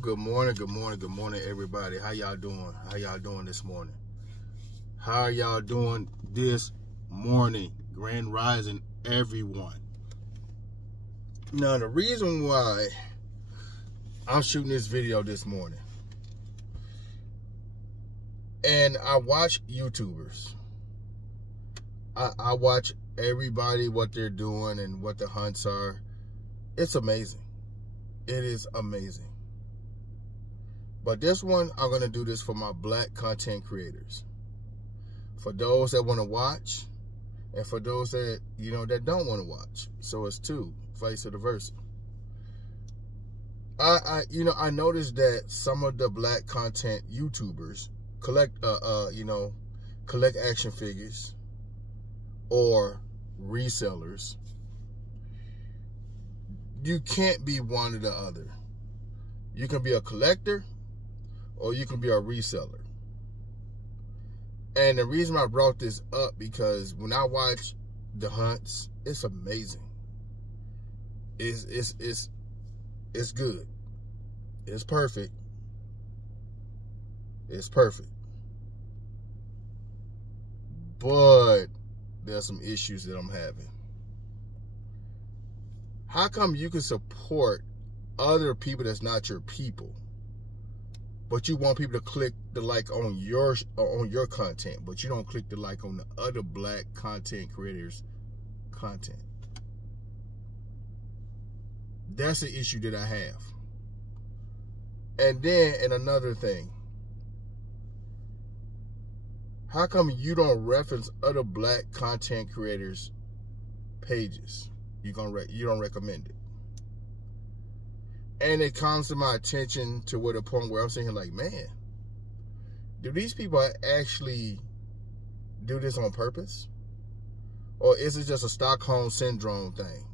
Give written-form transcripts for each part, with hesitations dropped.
Good morning, everybody. How y'all doing? How y'all doing this morning? How are y'all doing this morning? Grand rising, everyone. Now, the reason why I'm shooting this video this morning, and I watch YouTubers. I watch everybody, what they're doing and what the hunts are. It's amazing. It is amazing. But this one, I'm going to do this for my black content creators. For those that want to watch, and for those that, that don't want to watch. So it's two, vice versa. I noticed that some of the black content YouTubers collect action figures or resellers. You can't be one or the other. You can be a collector or you can be a reseller. And the reason I brought this up, because when I watch the hunts, it's amazing. It's good. It's perfect. It's perfect. But there's some issues that I'm having. How come you can support other people that's not your people, but you want people to click the like on your content, but you don't click the like on the other black content creators' content? That's the issue that I have. And then, and another thing, how come you don't reference other black content creators' pages? You don't recommend it. And it comes to my attention to the point where I'm saying, like, man, do these people actually do this on purpose? Or is it just a Stockholm Syndrome thing?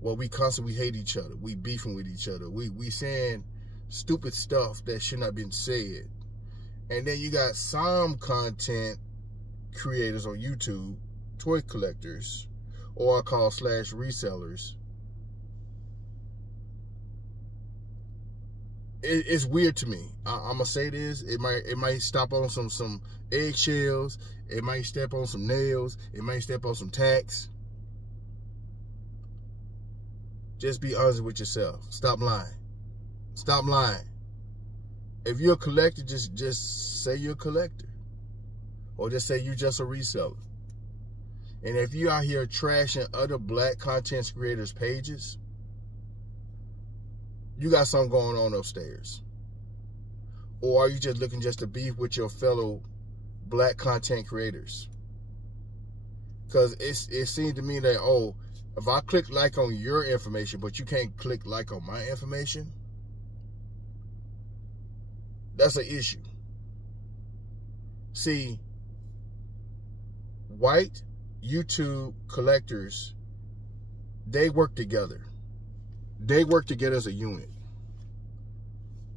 Well, we constantly hate each other. We beefing with each other. We saying stupid stuff that should not have been said. And then you got some content creators on YouTube, toy collectors, or I call /resellers. It's weird to me. I'm gonna say this. It might stop on some eggshells. It might step on some nails. It might step on some tacks. Just be honest with yourself. Stop lying. Stop lying. If you're a collector, just say you're a collector, or just say you're just a reseller. And if you out here trashing other black content creators' pages, you got something going on upstairs. Or are you just looking just to beef with your fellow black content creators? Because it seemed to me that, oh, if I click like on your information, but you can't click like on my information, that's an issue. See, white YouTube collectors, they work together. They work together as a unit.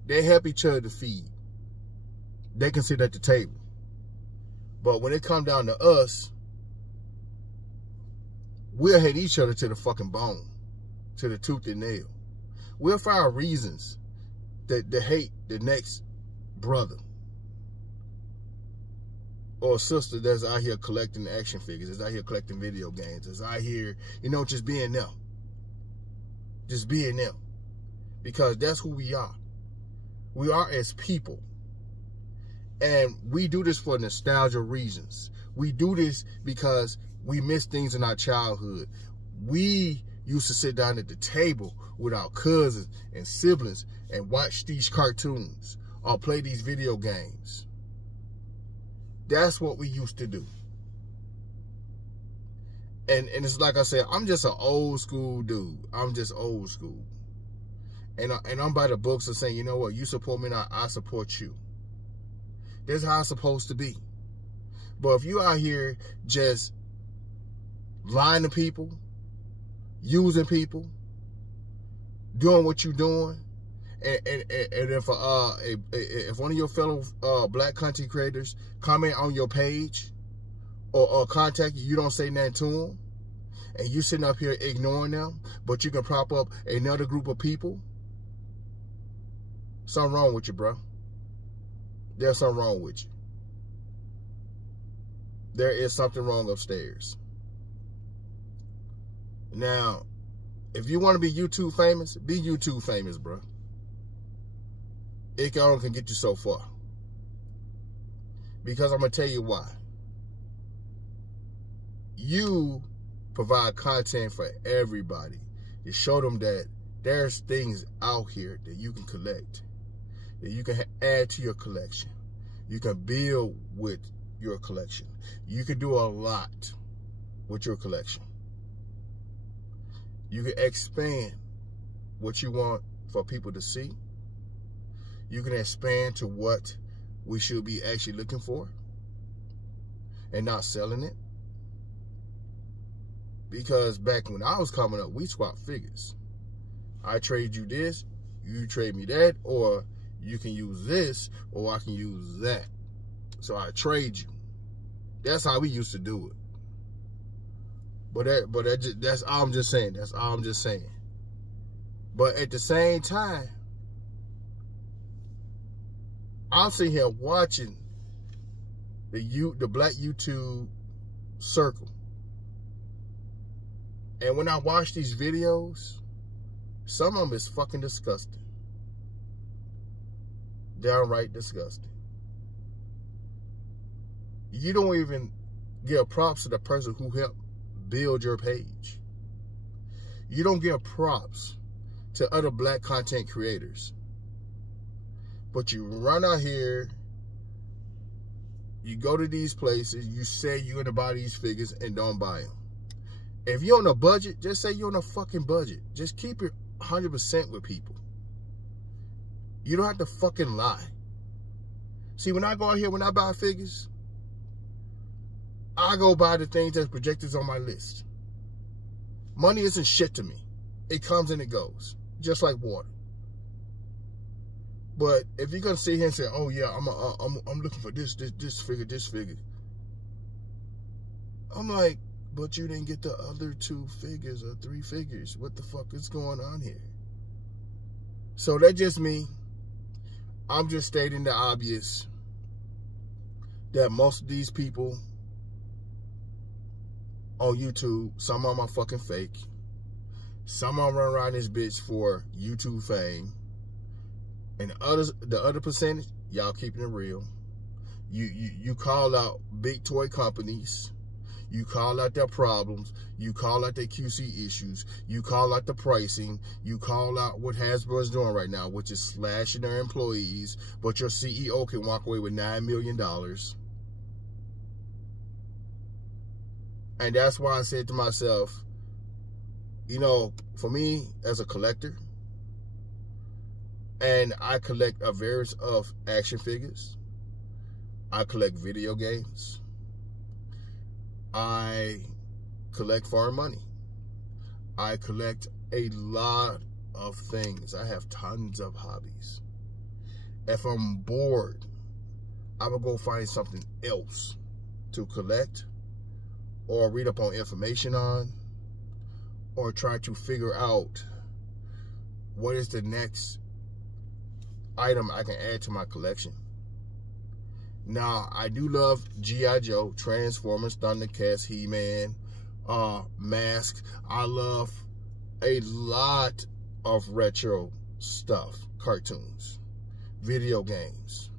They help each other to feed. They can sit at the table. But when it comes down to us, we'll hate each other to the fucking bone, to the tooth and nail. We'll find reasons to hate the next brother or sister that's out here collecting action figures, that's out here collecting video games, that's out here, just being them. Just being them. Because that's who we are. We are as people. And we do this for nostalgia reasons. We do this because we miss things in our childhood. We used to sit down at the table with our cousins and siblings and watch these cartoons or play these video games. That's what we used to do. And it's like I said, I'm just an old school dude. I'm just old school. And I'm by the books of saying, you know what, you support me now, I support you. That's how it's supposed to be. But if you out here just lying to people, using people, doing what you're doing, and if one of your fellow black content creators comment on your page or contact you, you don't say nothing to them, and you sitting up here ignoring them, but you can prop up another group of people, Something wrong with you, bro. There's something wrong with you. There is something wrong upstairs. Now, if you want to be YouTube famous, be YouTube famous, bro. It only can get you so far. Because I'm going to tell you why. You provide content for everybody to show them that there's things out here that you can collect, that you can add to your collection. You can build with your collection. You can do a lot with your collection. You can expand what you want for people to see. You can expand to what we should be actually looking for and not selling it. Because back when I was coming up, we swapped figures. I trade you this, you trade me that, or you can use this, or I can use that. So I trade you. That's how we used to do it. That's all I'm just saying. That's all I'm just saying. But at the same time, I'm sitting here watching the black YouTube circle. And when I watch these videos, some of them is fucking disgusting. Downright disgusting. You don't even give props to the person who helped build your page. You don't give props to other black content creators. But you run out here, you go to these places, you say you're going to buy these figures and don't buy them. If you're on a budget, just say you're on a fucking budget. Just keep it 100% with people. You don't have to fucking lie. See, when I go out here, when I buy figures, I go buy the things that's projected on my list. Money isn't shit to me. It comes and it goes, just like water. But if you're gonna sit here and say, "Oh yeah, I'm looking for this figure," I'm like, but you didn't get the other 2 figures or 3 figures. What the fuck is going on here? So that's just me. I'm just stating the obvious that most of these people on YouTube, some of them are fucking fake. Some of them run around this bitch for YouTube fame. And the other percentage, y'all keeping it real. You call out big toy companies. You call out their problems. You call out their QC issues. You call out the pricing. You call out what Hasbro is doing right now, which is slashing their employees. But your CEO can walk away with $9 million. And that's why I said to myself, you know, for me as a collector, and I collect a various of action figures. I collect video games. I collect foreign money. I collect a lot of things. I have tons of hobbies. If I'm bored, I will go find something else to collect or read up on information on or try to figure out what is the next item I can add to my collection. Now, I do love G.I. Joe, Transformers, Thundercats, He-Man, Mask. I love a lot of retro stuff, cartoons, video games.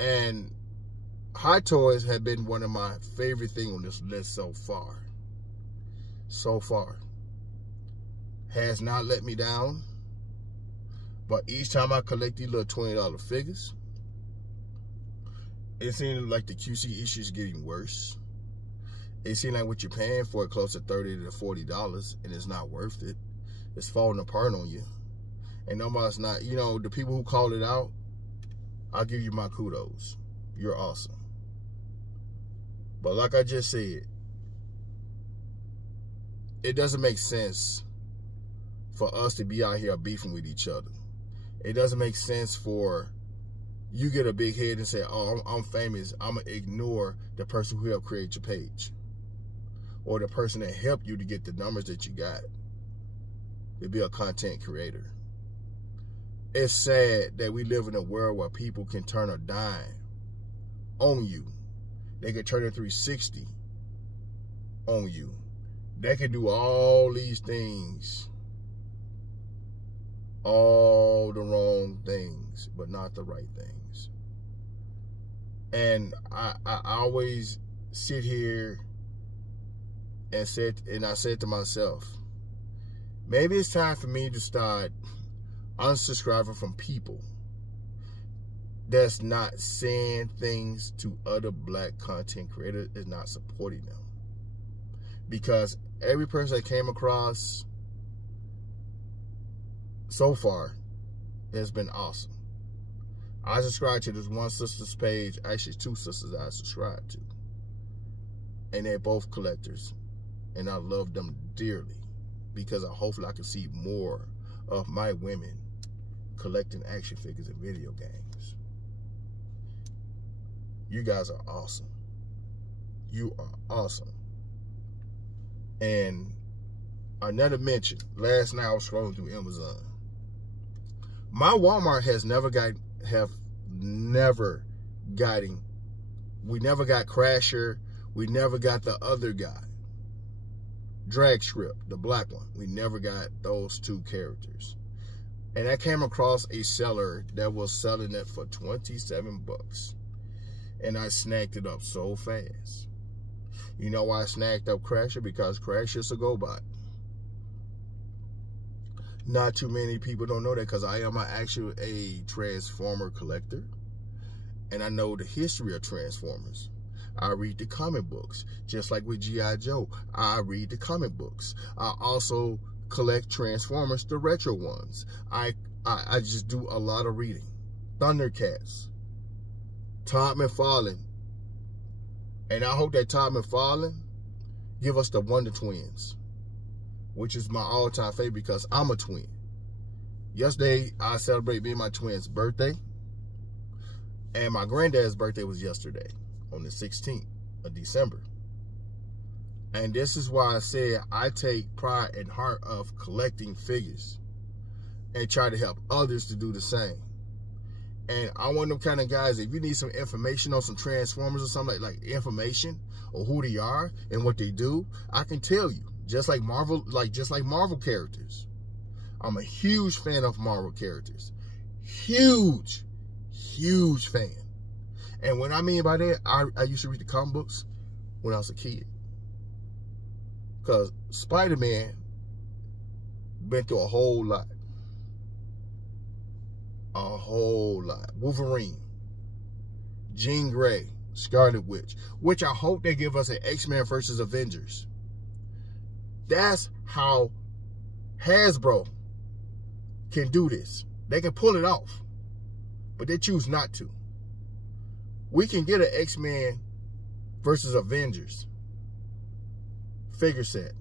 And Hot Toys have been one of my favorite things on this list so far. So far. Has not let me down. But each time I collect these little $20 figures, it seems like the QC issues getting worse. It seems like what you're paying for it close to $30 to $40, and it's not worth it. It's falling apart on you. And nobody's not, you know, the people who called it out, I'll give you my kudos. You're awesome. But like I just said, it doesn't make sense for us to be out here beefing with each other. It doesn't make sense for you get a big head and say, "Oh, I'm famous. I'm going to ignore the person who helped create your page." Or the person that helped you to get the numbers that you got. To be a content creator. it's sad that we live in a world where people can turn a dime on you. They can turn a 360 on you. They can do all these things, all the wrong things, but not the right things. And I always sit here and I said to myself, maybe it's time for me to start unsubscribing from people that's not saying things to other black content creators, is not supporting them. Because every person I came across so far has been awesome. I subscribe to this one sister's page, actually two sisters I subscribe to. And they're both collectors. And I love them dearly because hopefully I can see more of my women collecting action figures and video games. You guys are awesome. You are awesome. And another mention, last night I was scrolling through Amazon. My Walmart has never got we never got Crasher, we never got the other guy. Drag Script, the black one. We never got those two characters. And I came across a seller that was selling it for 27 bucks. And I snagged it up so fast. You know why I snagged up Crasher? Because Crasher's a GoBot. Not too many people don't know that because I am a Transformer collector. And I know the history of Transformers. I read the comic books. Just like with G.I. Joe, I read the comic books. I also collect Transformers, the retro ones. I just do a lot of reading. Thundercats. Todd McFarlane. And I hope that Todd McFarlane give us the Wonder Twins, which is my all-time favorite because I'm a twin. Yesterday, I celebrated me and my twin's birthday. And my granddad's birthday was yesterday, on the 16th of December. And this is why I said I take pride and heart of collecting figures and try to help others to do the same. And I'm one of them kind of guys, if you need some information on some Transformers or something, like information or who they are and what they do, I can tell you. Just like Marvel characters. I'm a huge fan of Marvel characters. Huge fan. And what I mean by that, I used to read the comic books when I was a kid. Because Spider-Man been through a whole lot. A whole lot. Wolverine. Jean Grey. Scarlet Witch. Which I hope they give us an X-Men versus Avengers. That's how Hasbro can do this. They can pull it off. But they choose not to. We can get an X-Men versus Avengers figure set.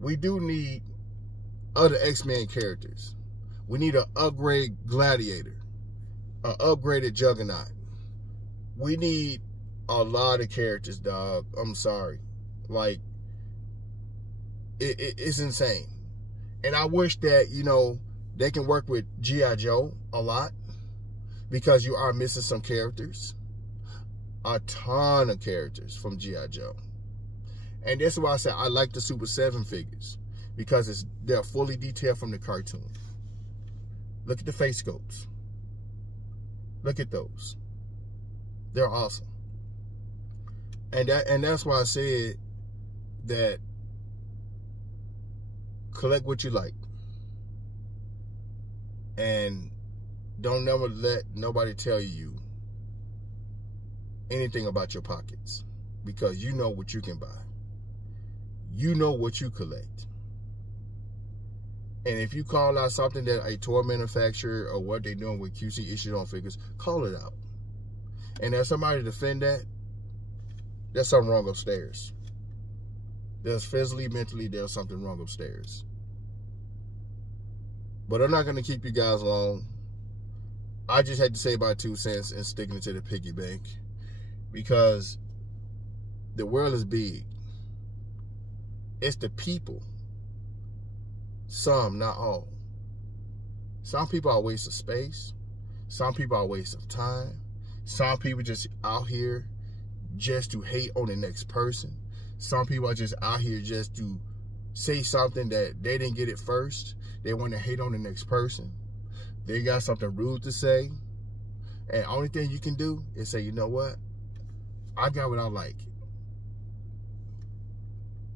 We do need other X-Men characters. We need an upgrade Gladiator. An upgraded Juggernaut. We need a lot of characters, dog. I'm sorry. Like, it's insane. And I wish that, you know, they can work with G.I. Joe a lot. Because you are missing some characters. A ton of characters from G.I. Joe. And that's why I said I like the Super 7 figures. Because they're fully detailed from the cartoon. Look at the face sculpts. Look at those. They're awesome. And that's why I said that collect what you like. And don't never let nobody tell you anything about your pockets. Because you know what you can buy. You know what you collect. And if you call out something that a toy manufacturer or what they're doing with QC issued on figures, call it out. And there's somebody to defend that, there's something wrong upstairs. There's physically, mentally, there's something wrong upstairs. But I'm not going to keep you guys long. I just had to say my 2 cents and sticking it to the piggy bank. Because the world is big. It's the people. Some, not all. Some people are a waste of space. Some people are a waste of time. Some people just out here just to hate on the next person. Some people are just out here just to say something that they didn't get it first. They want to hate on the next person. They got something rude to say. And only thing you can do is say, you know what? I got what I like.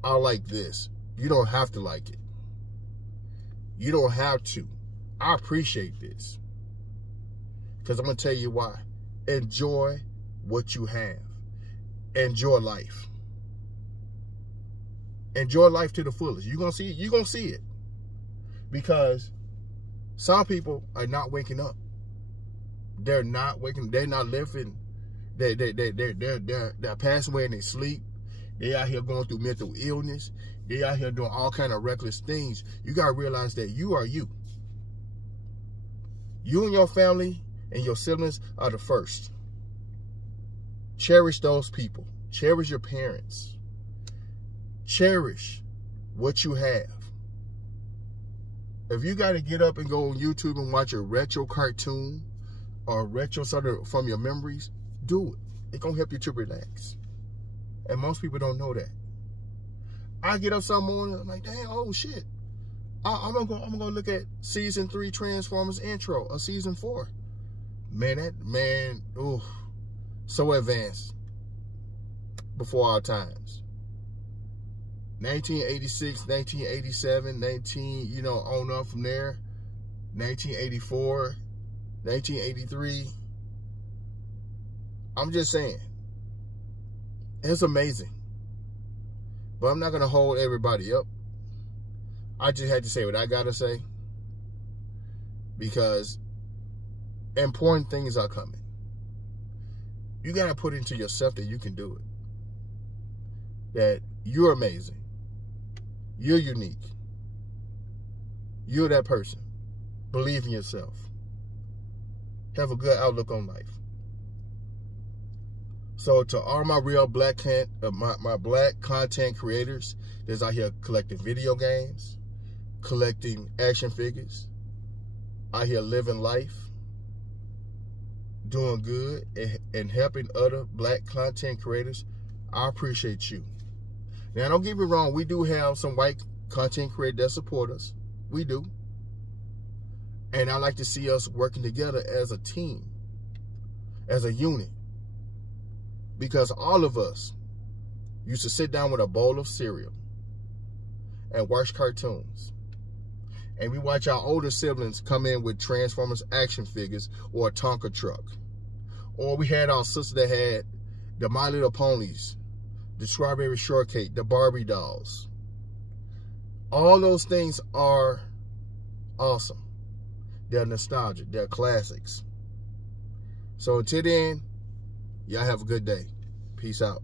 I like this. You don't have to like it. You don't have to. I appreciate this. Because I'm going to tell you why. Enjoy what you have. Enjoy life. Enjoy life to the fullest. You're going to see it. You're going to see it. Because some people are not waking up. They're not waking. They're not living. They're passing away in their sleep. They out here going through mental illness. They out here doing all kind of reckless things. You got to realize that you are you. You and your family and your siblings are the first. Cherish those people. Cherish your parents. Cherish what you have. If you got to get up and go on YouTube and watch a retro cartoon or retro something from your memories, do it. It's going to help you to relax. And most people don't know that. I get up some morning, I'm like, dang, oh shit. I'm gonna go look at season 3 Transformers intro or season 4. Man, ooh, so advanced. Before our times. 1986, 1987, on up from there. 1984, 1983. I'm just saying. It's amazing. But I'm not going to hold everybody up. I just had to say what I got to say. Because important things are coming. You got to put into yourself that you can do it. That you're amazing. You're unique. You're that person. Believe in yourself. Have a good outlook on life. So to all my real black my black content creators that's out here collecting video games, collecting action figures, out here living life, doing good, and helping other black content creators, I appreciate you. Now, don't get me wrong, we do have some white content creators that support us. We do. And I like to see us working together as a team, as a unit. Because all of us used to sit down with a bowl of cereal and watch cartoons. And we watch our older siblings come in with Transformers action figures or a Tonka truck. Or we had our sister that had the My Little Ponies, the Strawberry Shortcake, the Barbie dolls. All those things are awesome. They're nostalgic. They're classics. So until then, y'all have a good day. Peace out.